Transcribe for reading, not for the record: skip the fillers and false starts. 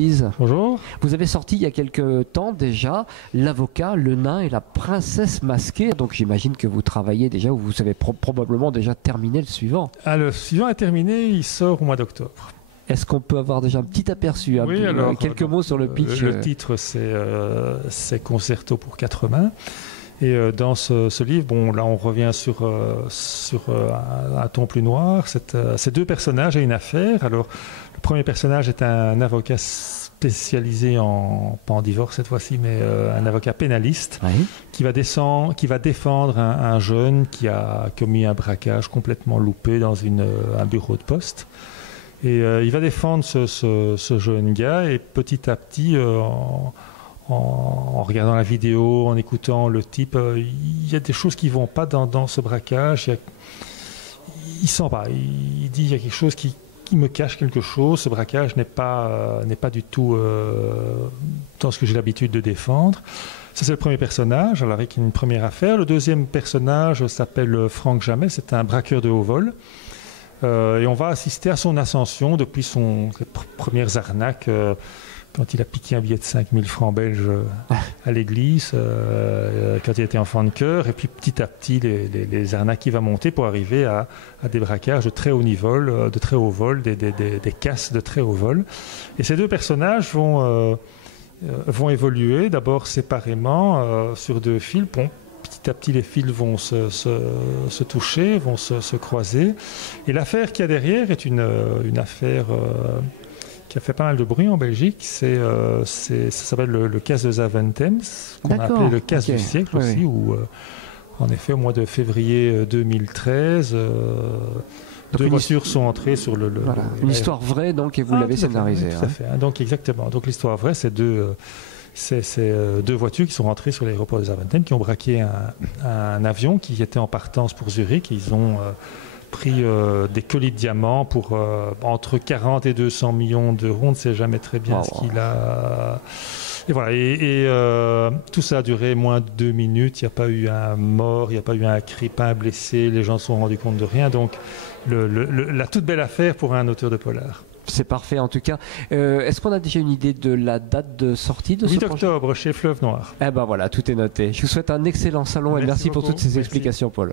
Moïse. Bonjour. Vous avez sorti il y a quelques temps déjà L'avocat, le nain et la princesse masquée. Donc j'imagine que vous travaillez déjà ou vous avez probablement déjà terminé le suivant. Ah, le suivant est terminé, il sort au mois d'octobre. Est-ce qu'on peut avoir déjà un petit aperçu, Oui, alors, quelques mots sur le pitch? Le titre, c'est Concerto pour quatre mains. Et dans ce livre, bon, là, on revient sur un ton plus noir. C'est deux personnages et une affaire. Alors, le premier personnage est un avocat spécialisé pas en divorce cette fois-ci, mais un avocat pénaliste Oui. qui va défendre un jeune qui a commis un braquage complètement loupé dans un bureau de poste. Et il va défendre ce jeune gars et petit à petit, en regardant la vidéo, en écoutant le type, il y a des choses qui ne vont pas dans ce braquage. Il sent pas. Il dit il y a quelque chose qui me cache quelque chose. Ce braquage n'est pas du tout dans ce que j'ai l'habitude de défendre. Ça, c'est le premier personnage, alors avec une première affaire. Le deuxième personnage s'appelle Franck Jamel. C'est un braqueur de haut vol. Et on va assister à son ascension depuis ses premières arnaques. Quand il a piqué un billet de 5000 francs belges à l'église, quand il était enfant de chœur, et puis petit à petit, les arnaques qui vont monter pour arriver à des braquages de très haut niveau, de très haut vol, des casses de très haut vol. Et ces deux personnages vont évoluer, d'abord séparément, sur deux fils. Bon, petit à petit, les fils vont se toucher, vont se croiser. Et l'affaire qu'il y a derrière est une affaire qui a fait pas mal de bruit en Belgique. Ça s'appelle le casse de Zaventem, qu'on a appelé le casse du siècle aussi, où en effet au mois de février 2013, deux voitures sont entrées sur voilà. Une histoire vraie donc, et vous l'avez scénarisée. Tout à fait. Donc exactement. Donc l'histoire vraie, c'est deux voitures qui sont rentrées sur l'aéroport de Zaventem, qui ont braqué un avion qui était en partance pour Zurich. Ils ont pris des colis de diamants pour entre 40 et 200 millions d'euros. On ne sait jamais très bien ce qu'il a. Et voilà. Et tout ça a duré moins de 2 minutes. Il n'y a pas eu un mort, il n'y a pas eu un cri, pas un blessé. Les gens se sont rendus compte de rien. Donc, la toute belle affaire pour un auteur de polar. C'est parfait en tout cas. Est-ce qu'on a déjà une idée de la date de sortie de ce projet ? 8 octobre chez Fleuve Noir. Eh ben voilà, tout est noté. Je vous souhaite un excellent salon et merci pour toutes ces explications, Paul.